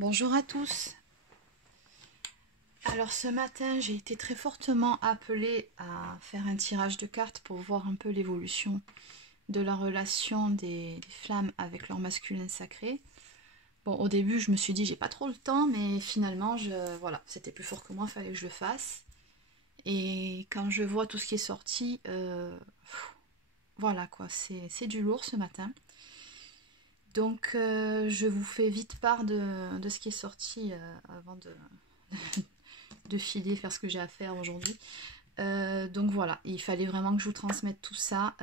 Bonjour à tous. Alors ce matin, j'ai été très fortement appelée à faire un tirage de cartes pour voir un peu l'évolution de la relation des flammes avec leur masculin sacré. Bon, au début, je me suis dit, j'ai pas trop le temps, mais finalement, voilà, c'était plus fort que moi, il fallait que je le fasse. Et quand je vois tout ce qui est sorti, voilà quoi, c'est du lourd ce matin. Donc, je vous fais vite part de ce qui est sorti avant de filer, faire ce que j'ai à faire aujourd'hui. Donc voilà, il fallait vraiment que je vous transmette tout ça,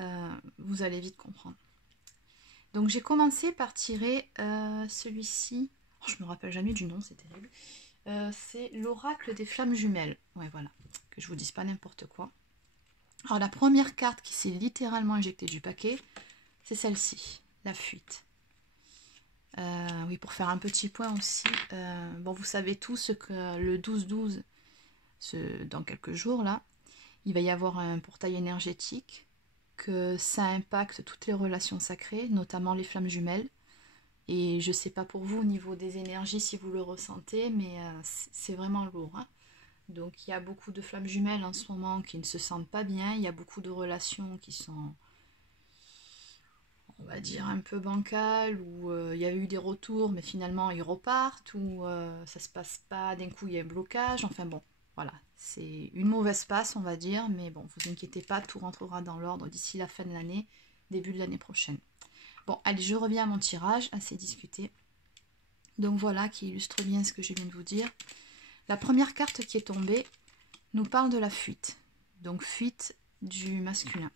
vous allez vite comprendre. Donc j'ai commencé par tirer celui-ci, oh, je me rappelle jamais du nom, c'est terrible. C'est l'oracle des flammes jumelles, ouais voilà, que je vous dise pas n'importe quoi. Alors la première carte qui s'est littéralement injectée du paquet, c'est celle-ci, la fuite. Oui, pour faire un petit point aussi, bon vous savez tous que le 12-12, dans quelques jours là, il va y avoir un portail énergétique, que ça impacte toutes les relations sacrées, notamment les flammes jumelles. Et je ne sais pas pour vous au niveau des énergies si vous le ressentez, mais c'est vraiment lourd. Hein. Donc il y a beaucoup de flammes jumelles en ce moment qui ne se sentent pas bien, il y a beaucoup de relations qui sont, on va dire, un peu bancales, où il y a eu des retours, mais finalement ils repartent, ou ça se passe pas, d'un coup il y a un blocage, enfin bon. Voilà, c'est une mauvaise passe, on va dire, mais bon, vous inquiétez pas, tout rentrera dans l'ordre d'ici la fin de l'année, début de l'année prochaine. Bon, allez, je reviens à mon tirage, assez discuté. Donc voilà, qui illustre bien ce que je viens de vous dire. La première carte qui est tombée nous parle de la fuite, donc fuite du masculin.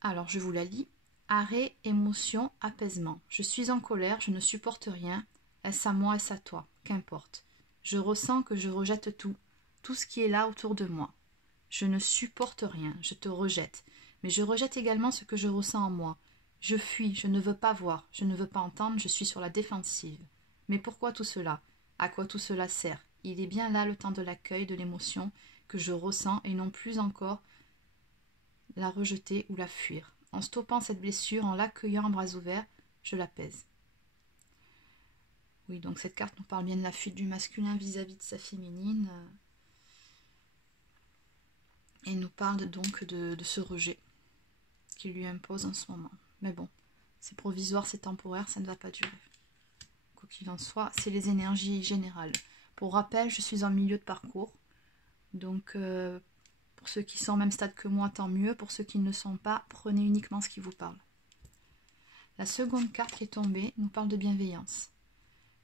Alors, je vous la lis. Arrêt, émotion, apaisement. Je suis en colère, je ne supporte rien. Est-ce à moi, est-ce à toi? Qu'importe. Je ressens que je rejette tout ce qui est là autour de moi. Je ne supporte rien, je te rejette, mais je rejette également ce que je ressens en moi. Je fuis, je ne veux pas voir, je ne veux pas entendre, je suis sur la défensive. Mais pourquoi tout cela? À quoi tout cela sert? Il est bien là le temps de l'accueil de l'émotion que je ressens et non plus encore la rejeter ou la fuir. En stoppant cette blessure, en l'accueillant en bras ouverts, je l'apaise. Oui, donc cette carte nous parle bien de la fuite du masculin vis-à-vis de sa féminine. Et nous parle donc de ce rejet qu'il lui impose en ce moment. Mais bon, c'est provisoire, c'est temporaire, ça ne va pas durer. Quoi qu'il en soit, c'est les énergies générales. Pour rappel, je suis en milieu de parcours. Donc, pour ceux qui sont au même stade que moi, tant mieux. Pour ceux qui ne le sont pas, prenez uniquement ce qui vous parle. La seconde carte qui est tombée nous parle de bienveillance.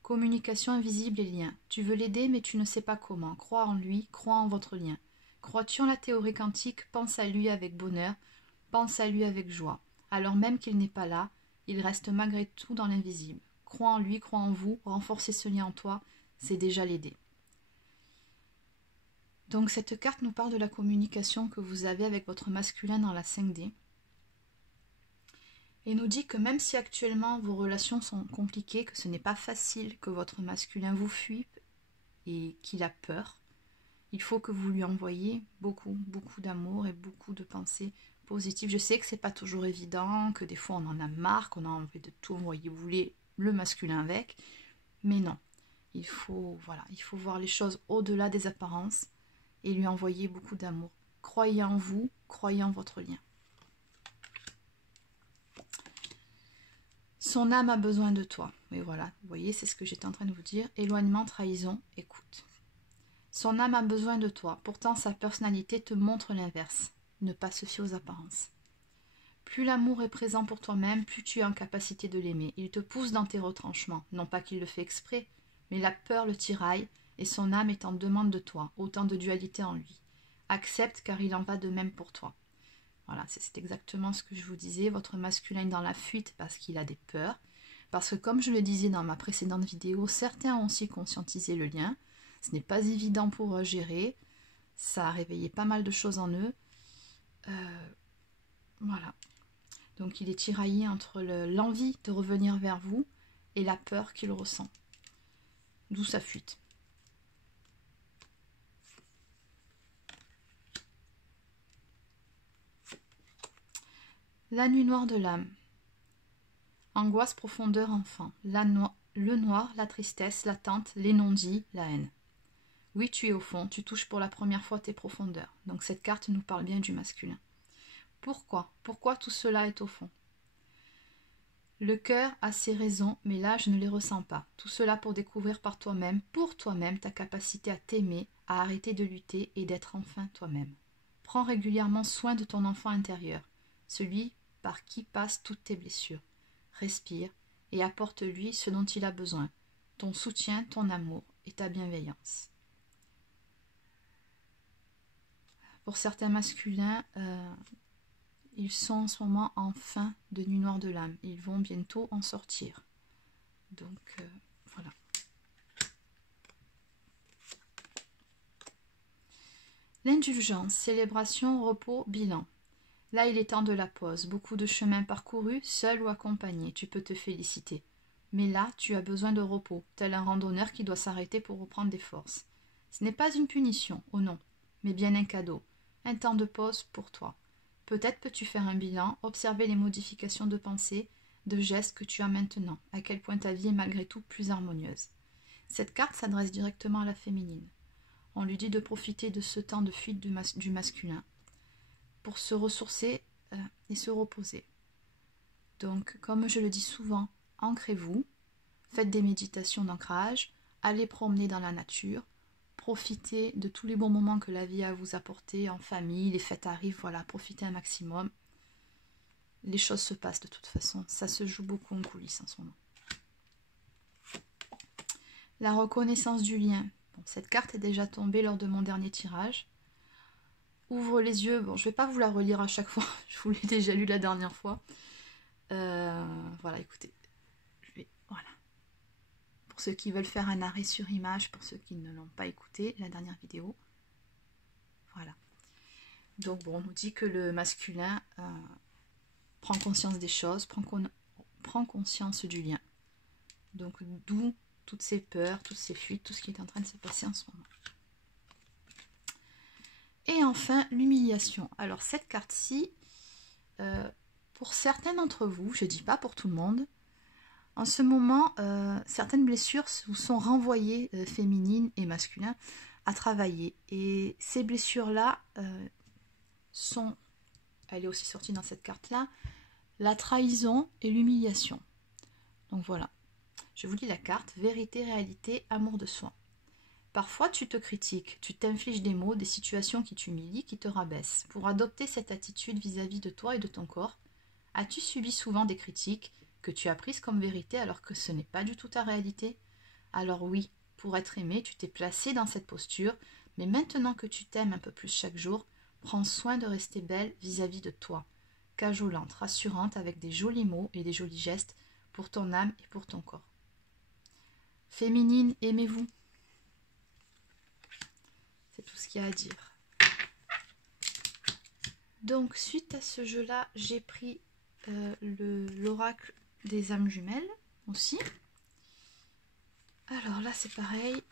Communication invisible et lien. Tu veux l'aider, mais tu ne sais pas comment. Crois en lui, crois en votre lien. Crois-tu en la théorie quantique? Pense à lui avec bonheur, pense à lui avec joie. Alors même qu'il n'est pas là, il reste malgré tout dans l'invisible. Crois en lui, crois en vous, renforcez ce lien en toi, c'est déjà l'aider. Donc cette carte nous parle de la communication que vous avez avec votre masculin dans la 5D. Et nous dit que même si actuellement vos relations sont compliquées, que ce n'est pas facile, que votre masculin vous fuit et qu'il a peur, il faut que vous lui envoyiez beaucoup d'amour et beaucoup de pensées positives. Je sais que c'est pas toujours évident, que des fois on en a marre, qu'on a envie de tout envoyer bouler le masculin avec, mais non. Il faut voir les choses au-delà des apparences et lui envoyer beaucoup d'amour. Croyez en vous, croyez en votre lien. Son âme a besoin de toi. Et voilà, vous voyez, c'est ce que j'étais en train de vous dire. Éloignement, trahison, écoute. Son âme a besoin de toi, pourtant sa personnalité te montre l'inverse. Ne pas se fier aux apparences. Plus l'amour est présent pour toi-même, plus tu es en capacité de l'aimer. Il te pousse dans tes retranchements, non pas qu'il le fait exprès, mais la peur le tiraille, et son âme est en demande de toi, autant de dualité en lui. Accepte car il en va de même pour toi. Voilà, c'est exactement ce que je vous disais, votre masculin est dans la fuite parce qu'il a des peurs, parce que comme je le disais dans ma précédente vidéo, certains ont aussi conscientisé le lien. Ce n'est pas évident pour eux gérer. Ça a réveillé pas mal de choses en eux. Voilà. Donc il est tiraillé entre l'envie de revenir vers vous et la peur qu'il ressent. D'où sa fuite. La nuit noire de l'âme. Angoisse, profondeur, enfant. La le noir, la tristesse, l'attente, les non-dits, la haine. Oui, tu es au fond, tu touches pour la première fois tes profondeurs. Donc cette carte nous parle bien du masculin. Pourquoi? Pourquoi tout cela est au fond? Le cœur a ses raisons, mais là je ne les ressens pas. Tout cela pour découvrir par toi-même, pour toi-même, ta capacité à t'aimer, à arrêter de lutter et d'être enfin toi-même. Prends régulièrement soin de ton enfant intérieur, celui par qui passent toutes tes blessures. Respire et apporte-lui ce dont il a besoin, ton soutien, ton amour et ta bienveillance. Pour certains masculins, ils sont en ce moment en fin de nuit noire de l'âme. Ils vont bientôt en sortir. Donc, voilà. L'indulgence, célébration, repos, bilan. Là, il est temps de la pause. Beaucoup de chemins parcourus, seul ou accompagné. Tu peux te féliciter. Mais là, tu as besoin de repos, tel un randonneur qui doit s'arrêter pour reprendre des forces. Ce n'est pas une punition, oh non, mais bien un cadeau. Un temps de pause pour toi. Peut-être peux-tu faire un bilan, observer les modifications de pensée, de gestes que tu as maintenant, à quel point ta vie est malgré tout plus harmonieuse. Cette carte s'adresse directement à la féminine. On lui dit de profiter de ce temps de fuite du masculin pour se ressourcer et se reposer. Donc, comme je le dis souvent, ancrez-vous, faites des méditations d'ancrage, allez promener dans la nature, profitez de tous les bons moments que la vie a à vous apporter en famille, les fêtes arrivent, voilà, profitez un maximum. Les choses se passent de toute façon, ça se joue beaucoup en coulisses en ce moment. La reconnaissance du lien. Bon, cette carte est déjà tombée lors de mon dernier tirage. Ouvre les yeux, bon, je ne vais pas vous la relire à chaque fois, je vous l'ai déjà lu la dernière fois. Voilà, écoutez, voilà. Pour ceux qui veulent faire un arrêt sur image, pour ceux qui ne l'ont pas écouté, la dernière vidéo. Voilà. Donc bon, on nous dit que le masculin prend conscience des choses, prend conscience du lien. Donc d'où toutes ces peurs, toutes ces fuites, tout ce qui est en train de se passer en ce moment. Et enfin, l'humiliation. Alors cette carte-ci, pour certains d'entre vous, je ne dis pas pour tout le monde, en ce moment, certaines blessures vous sont renvoyées, féminines et masculines, à travailler. Et ces blessures-là sont, elle est aussi sortie dans cette carte-là, la trahison et l'humiliation. Donc voilà, je vous lis la carte, vérité, réalité, amour de soi. Parfois tu te critiques, tu t'infliges des mots, des situations qui t'humilient, qui te rabaissent. Pour adopter cette attitude vis-à-vis de toi et de ton corps, as-tu subi souvent des critiques que tu as prises comme vérité alors que ce n'est pas du tout ta réalité? Alors oui, pour être aimé, tu t'es placé dans cette posture, mais maintenant que tu t'aimes un peu plus chaque jour, prends soin de rester belle vis-à-vis de toi, cajolante, rassurante, avec des jolis mots et des jolis gestes pour ton âme et pour ton corps. Féminine, aimez-vous. C'est tout ce qu'il y a à dire. Donc, suite à ce jeu-là, j'ai pris l'oracle des âmes jumelles aussi. Alors là, c'est pareil.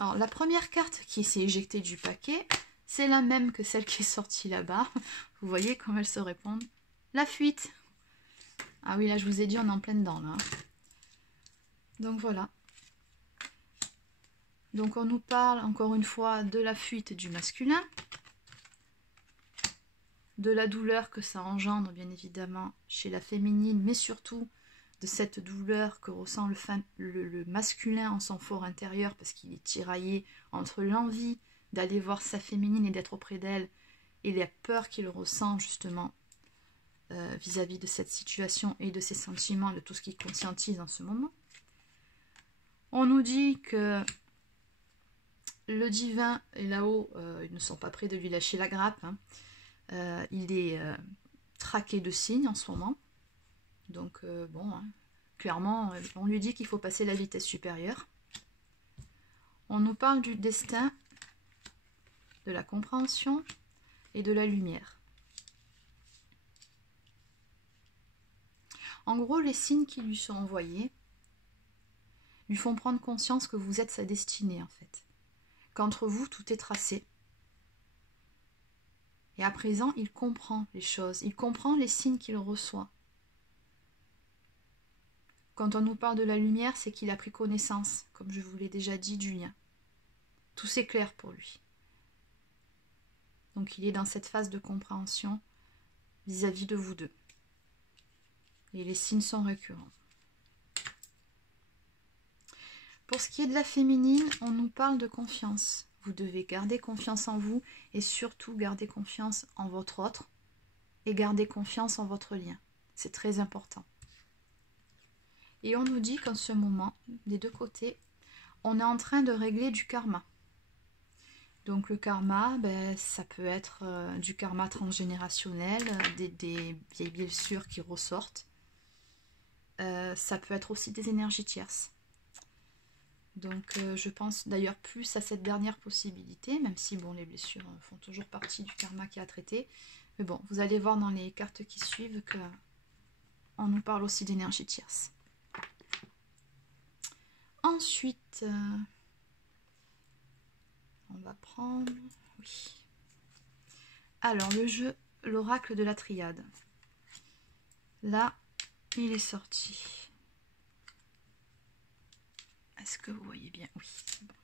Alors, la première carte qui s'est éjectée du paquet, c'est la même que celle qui est sortie là-bas. Vous voyez comment elles se répondent. La fuite. Ah oui, là, je vous ai dit, on est en plein dedans, là. Donc, voilà. Donc, on nous parle, encore une fois, de la fuite du masculin. De la douleur que ça engendre, bien évidemment, chez la féminine, mais surtout de cette douleur que ressent le masculin en son fort intérieur, parce qu'il est tiraillé entre l'envie d'aller voir sa féminine et d'être auprès d'elle, et la peur qu'il ressent justement vis-à-vis de cette situation et de ses sentiments, de tout ce qu'il conscientise en ce moment. On nous dit que le divin est là-haut, ils ne sont pas prêts de lui lâcher la grappe, hein. Il est traqué de signes en ce moment. Donc bon, hein, clairement, on lui dit qu'il faut passer la vitesse supérieure. On nous parle du destin, de la compréhension et de la lumière. En gros, les signes qui lui sont envoyés lui font prendre conscience que vous êtes sa destinée, en fait. Qu'entre vous, tout est tracé. Et à présent, il comprend les choses, il comprend les signes qu'il reçoit. Quand on nous parle de la lumière, c'est qu'il a pris connaissance, comme je vous l'ai déjà dit, du lien. Tout s'éclaire pour lui. Donc il est dans cette phase de compréhension vis-à-vis de vous deux. Et les signes sont récurrents. Pour ce qui est de la féminine, on nous parle de confiance. Vous devez garder confiance en vous et surtout garder confiance en votre autre et garder confiance en votre lien. C'est très important. Et on nous dit qu'en ce moment, des deux côtés, on est en train de régler du karma. Donc le karma, ça peut être du karma transgénérationnel, des vieilles blessures qui ressortent. Ça peut être aussi des énergies tierces. Donc je pense d'ailleurs plus à cette dernière possibilité, même si bon, les blessures font toujours partie du karma qui a traité. Mais bon, vous allez voir dans les cartes qui suivent que on nous parle aussi d'énergie tierce. Ensuite, on va prendre... Oui. Alors, le jeu, l'oracle de la triade. Là, il est sorti. Est-ce que vous voyez bien? Oui, c'est bon.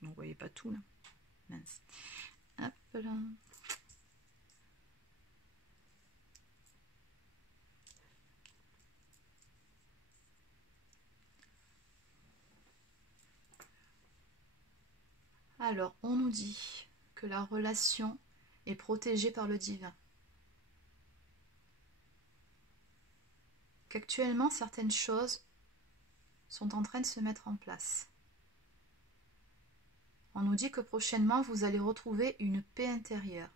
Vous ne voyez pas tout, là. Mince. Hop là. Alors, on nous dit que la relation est protégée par le divin. Qu'actuellement, certaines choses sont en train de se mettre en place. On nous dit que prochainement, vous allez retrouver une paix intérieure.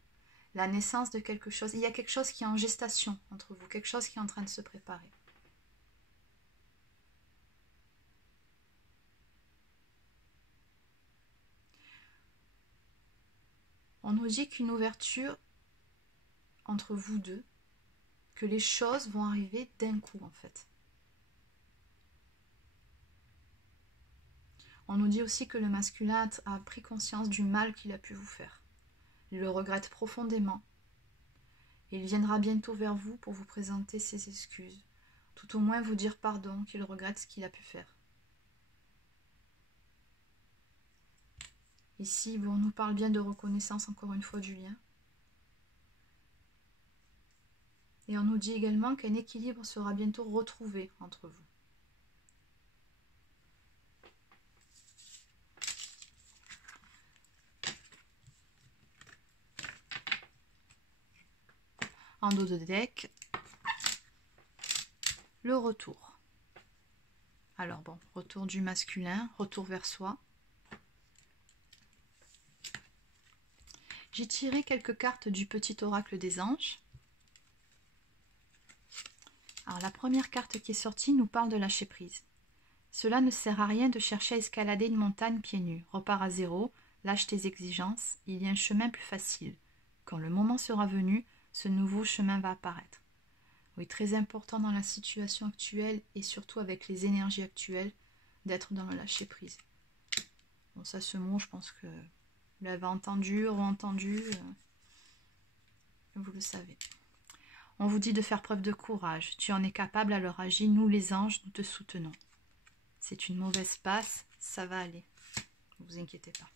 La naissance de quelque chose. Il y a quelque chose qui est en gestation entre vous, quelque chose qui est en train de se préparer. On nous dit qu'une ouverture entre vous deux, que les choses vont arriver d'un coup en fait. On nous dit aussi que le masculin a pris conscience du mal qu'il a pu vous faire. Il le regrette profondément. Et il viendra bientôt vers vous pour vous présenter ses excuses. Tout au moins vous dire pardon, qu'il regrette ce qu'il a pu faire. Ici, on nous parle bien de reconnaissance encore une fois du lien. Et on nous dit également qu'un équilibre sera bientôt retrouvé entre vous. En dos de deck, le retour. Alors bon, retour du masculin, retour vers soi. J'ai tiré quelques cartes du petit oracle des anges. Alors la première carte qui est sortie nous parle de lâcher prise. Cela ne sert à rien de chercher à escalader une montagne pieds nus. Repars à zéro, lâche tes exigences, il y a un chemin plus facile. Quand le moment sera venu, ce nouveau chemin va apparaître. Oui, très important dans la situation actuelle et surtout avec les énergies actuelles, d'être dans le lâcher prise. Bon, ça, ce mot, je pense que vous l'avez entendu, re-entendu, vous le savez. On vous dit de faire preuve de courage. Tu en es capable, alors agis. Nous, les anges, nous te soutenons. C'est une mauvaise passe, ça va aller. Ne vous inquiétez pas.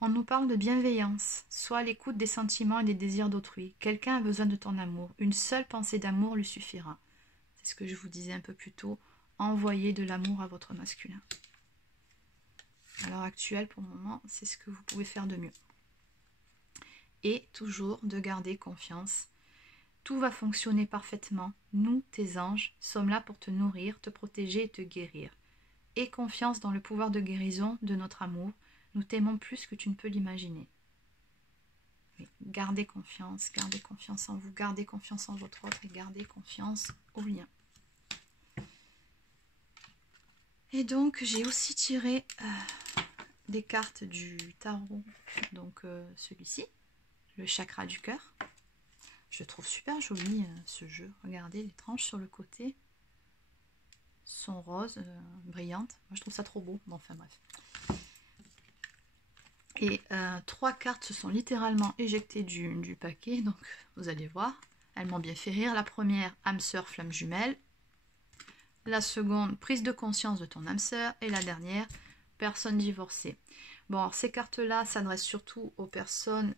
On nous parle de bienveillance. Sois à l'écoute des sentiments et des désirs d'autrui. Quelqu'un a besoin de ton amour. Une seule pensée d'amour lui suffira. C'est ce que je vous disais un peu plus tôt. Envoyez de l'amour à votre masculin. À l'heure actuelle, pour le moment, c'est ce que vous pouvez faire de mieux. Et toujours de garder confiance. Tout va fonctionner parfaitement. Nous, tes anges, sommes là pour te nourrir, te protéger et te guérir. Aie confiance dans le pouvoir de guérison de notre amour. Nous t'aimons plus que tu ne peux l'imaginer. Oui, gardez confiance en vous, gardez confiance en votre autre et gardez confiance au lien. Et donc, j'ai aussi tiré des cartes du tarot, donc celui-ci, le chakra du cœur. Je trouve super joli ce jeu. Regardez, les tranches sur le côté sont roses, brillantes. Moi, je trouve ça trop beau. Bon, enfin bref. Et 3 cartes se sont littéralement éjectées du paquet, donc vous allez voir, elles m'ont bien fait rire. La première, âme sœur, flamme jumelle. La seconde, prise de conscience de ton âme sœur. Et la dernière, personne divorcée. Bon, alors ces cartes-là s'adressent surtout aux personnes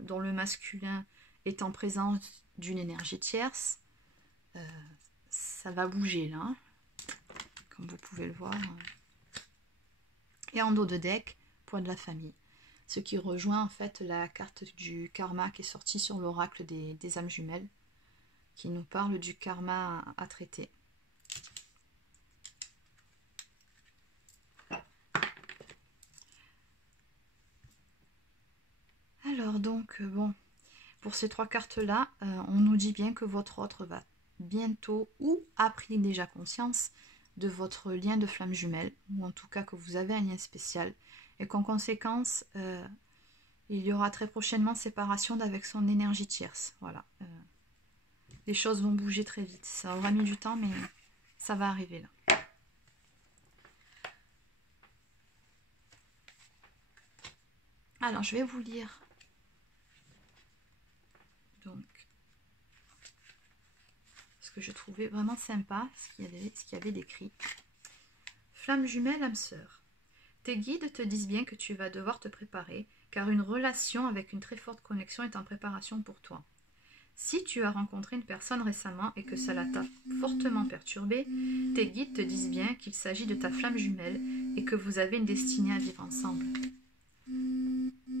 dont le masculin est en présence d'une énergie tierce. Ça va bouger là, hein, comme vous pouvez le voir. Et en dos de deck, poids de la famille. Ce qui rejoint en fait la carte du karma qui est sortie sur l'oracle des âmes jumelles, qui nous parle du karma à traiter. Alors donc, bon, pour ces 3 cartes-là, on nous dit bien que votre autre va bientôt ou a pris déjà conscience de votre lien de flamme jumelle, ou en tout cas que vous avez un lien spécial, et qu'en conséquence, il y aura très prochainement séparation d'avec son énergie tierce. Voilà. Les choses vont bouger très vite. Ça aura mis du temps, mais ça va arriver là. Alors, je vais vous lire. Donc, ce que je trouvais vraiment sympa, ce qu'il y avait décrit. Flamme jumelle, âme sœur. Tes guides te disent bien que tu vas devoir te préparer, car une relation avec une très forte connexion est en préparation pour toi. Si tu as rencontré une personne récemment et que cela t'a fortement perturbé, tes guides te disent bien qu'il s'agit de ta flamme jumelle et que vous avez une destinée à vivre ensemble.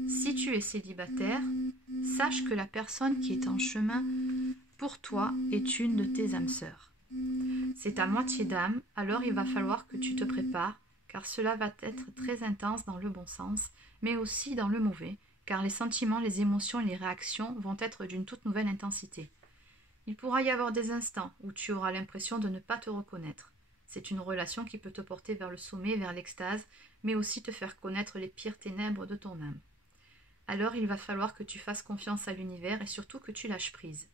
Si tu es célibataire, sache que la personne qui est en chemin pour toi est une de tes âmes sœurs. C'est ta moitié d'âme, alors il va falloir que tu te prépares, car cela va être très intense dans le bon sens, mais aussi dans le mauvais, car les sentiments, les émotions et les réactions vont être d'une toute nouvelle intensité. Il pourra y avoir des instants où tu auras l'impression de ne pas te reconnaître. C'est une relation qui peut te porter vers le sommet, vers l'extase, mais aussi te faire connaître les pires ténèbres de ton âme. Alors il va falloir que tu fasses confiance à l'univers et surtout que tu lâches prise.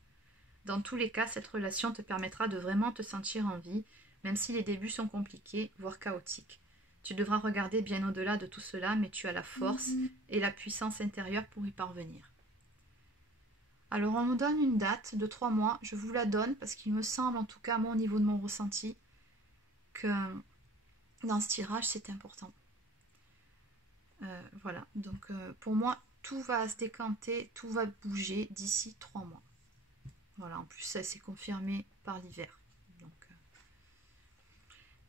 Dans tous les cas, cette relation te permettra de vraiment te sentir en vie, même si les débuts sont compliqués, voire chaotiques. Tu devras regarder bien au-delà de tout cela, mais tu as la force et la puissance intérieure pour y parvenir. Alors on me donne une date de 3 mois, je vous la donne parce qu'il me semble, en tout cas moi au niveau de mon ressenti, que dans ce tirage c'est important. Voilà, donc pour moi tout va se décanter, tout va bouger d'ici 3 mois. Voilà, en plus ça s'est confirmé par l'hiver.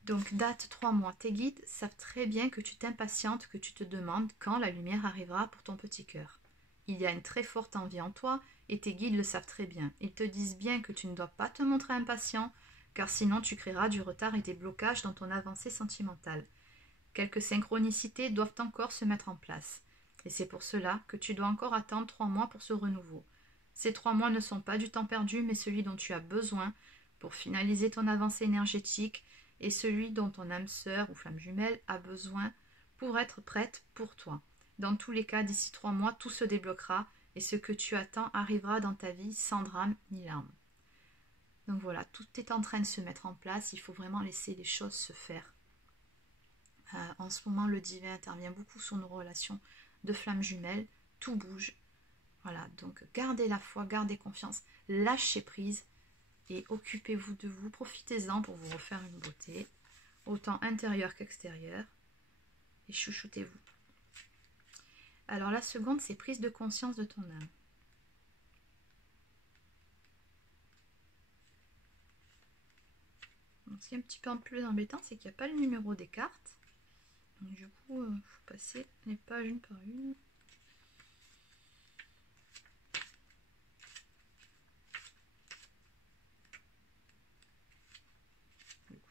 Donc date 3 mois. Tes guides savent très bien que tu t'impatientes, que tu te demandes quand la lumière arrivera pour ton petit cœur. Il y a une très forte envie en toi et tes guides le savent très bien. Ils te disent bien que tu ne dois pas te montrer impatient, car sinon tu créeras du retard et des blocages dans ton avancée sentimentale. Quelques synchronicités doivent encore se mettre en place. Et c'est pour cela que tu dois encore attendre 3 mois pour ce renouveau. Ces 3 mois ne sont pas du temps perdu, mais celui dont tu as besoin pour finaliser ton avancée énergétique et celui dont ton âme sœur ou flamme jumelle a besoin pour être prête pour toi. Dans tous les cas, d'ici 3 mois, tout se débloquera et ce que tu attends arrivera dans ta vie sans drame ni larmes. Donc voilà, tout est en train de se mettre en place, il faut vraiment laisser les choses se faire. En ce moment, le divin intervient beaucoup sur nos relations de flammes jumelles, tout bouge. Voilà, donc gardez la foi, gardez confiance, lâchez prise et occupez-vous de vous, profitez-en pour vous refaire une beauté, autant intérieure qu'extérieure, et chouchoutez-vous. Alors la seconde, c'est prise de conscience de ton âme. Donc, ce qui est un petit peu plus embêtant, c'est qu'il n'y a pas le numéro des cartes. Donc du coup, il faut passer les pages une par une.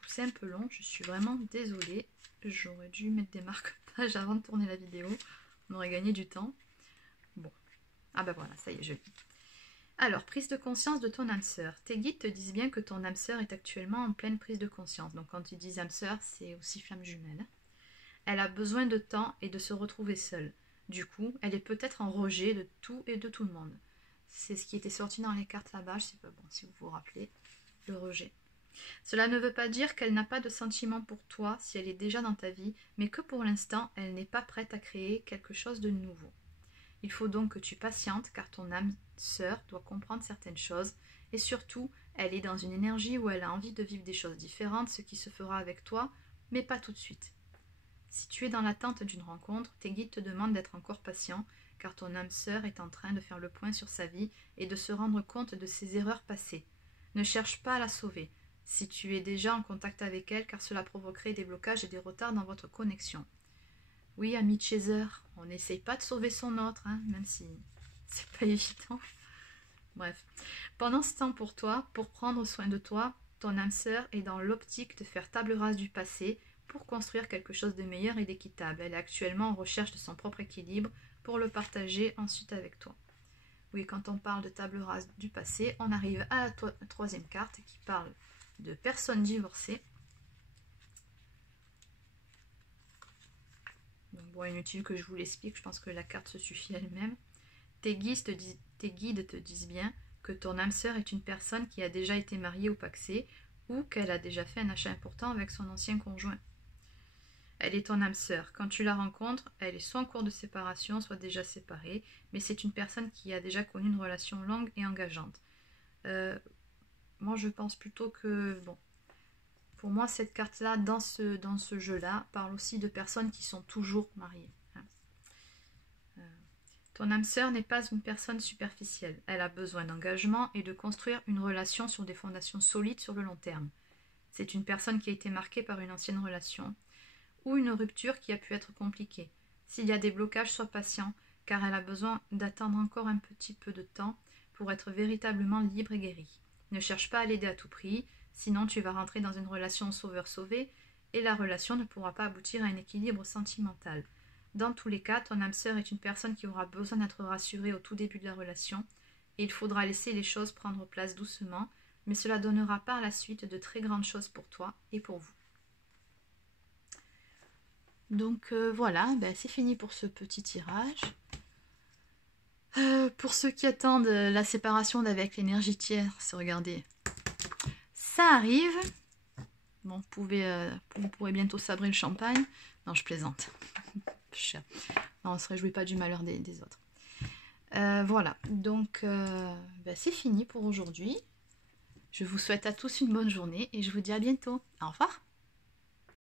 C'est un peu long, je suis vraiment désolée. J'aurais dû mettre des marque-pages avant de tourner la vidéo. On aurait gagné du temps. Bon. Ah ben voilà, ça y est, je l'ai. Alors, prise de conscience de ton âme sœur. Tes guides te disent bien que ton âme sœur est actuellement en pleine prise de conscience. Donc quand ils disent âme sœur, c'est aussi flamme jumelle. Elle a besoin de temps et de se retrouver seule. Du coup, elle est peut-être en rejet de tout et de tout le monde. C'est ce qui était sorti dans les cartes là-bas. Je sais pas bon si vous vous rappelez. Le rejet. Cela ne veut pas dire qu'elle n'a pas de sentiments pour toi si elle est déjà dans ta vie, mais que pour l'instant, elle n'est pas prête à créer quelque chose de nouveau. Il faut donc que tu patientes car ton âme sœur doit comprendre certaines choses et surtout, elle est dans une énergie où elle a envie de vivre des choses différentes, ce qui se fera avec toi, mais pas tout de suite. Si tu es dans l'attente d'une rencontre, tes guides te demandent d'être encore patient car ton âme sœur est en train de faire le point sur sa vie et de se rendre compte de ses erreurs passées. Ne cherche pas à la sauver si tu es déjà en contact avec elle car cela provoquerait des blocages et des retards dans votre connexion. Oui, ami Chaser, on n'essaye pas de sauver son autre, hein, même si c'est pas évident. Bref, pendant ce temps pour toi, pour prendre soin de toi, ton âme sœur est dans l'optique de faire table rase du passé pour construire quelque chose de meilleur et d'équitable. Elle est actuellement en recherche de son propre équilibre pour le partager ensuite avec toi. Oui, quand on parle de table rase du passé, on arrive à la troisième carte qui parle de personnes divorcées. Donc, bon, inutile que je vous l'explique, je pense que la carte se suffit elle-même. Tes guides te disent bien que ton âme sœur est une personne qui a déjà été mariée ou paxée ou qu'elle a déjà fait un achat important avec son ancien conjoint. Elle est ton âme sœur. Quand tu la rencontres, elle est soit en cours de séparation, soit déjà séparée, mais c'est une personne qui a déjà connu une relation longue et engageante. Moi, je pense plutôt que, bon, pour moi, cette carte-là, dans ce jeu-là, parle aussi de personnes qui sont toujours mariées. Ton âme sœur n'est pas une personne superficielle. Elle a besoin d'engagement et de construire une relation sur des fondations solides sur le long terme. C'est une personne qui a été marquée par une ancienne relation ou une rupture qui a pu être compliquée. S'il y a des blocages, sois patient, car elle a besoin d'attendre encore un petit peu de temps pour être véritablement libre et guérie. Ne cherche pas à l'aider à tout prix, sinon tu vas rentrer dans une relation sauveur-sauvé et la relation ne pourra pas aboutir à un équilibre sentimental. Dans tous les cas, ton âme sœur est une personne qui aura besoin d'être rassurée au tout début de la relation et il faudra laisser les choses prendre place doucement, mais cela donnera par la suite de très grandes choses pour toi et pour vous. Donc voilà, c'est fini pour ce petit tirage. Pour ceux qui attendent la séparation d'avec l'énergie tierce, regardez, ça arrive. Bon, vous pourrez bientôt sabrer le champagne. Non, je plaisante. Non, on ne se réjouit pas du malheur des autres. Voilà, donc c'est fini pour aujourd'hui. Je vous souhaite à tous une bonne journée et je vous dis à bientôt. Au revoir.